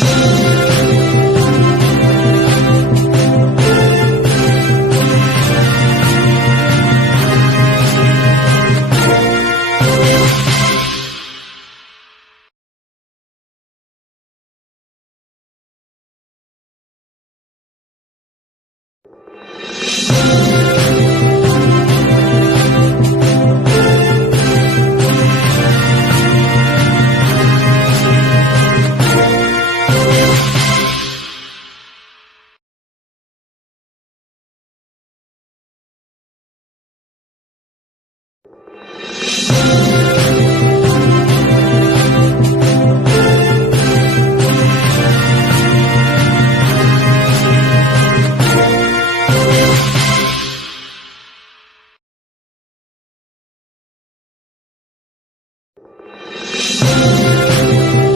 Thank you. Thank you.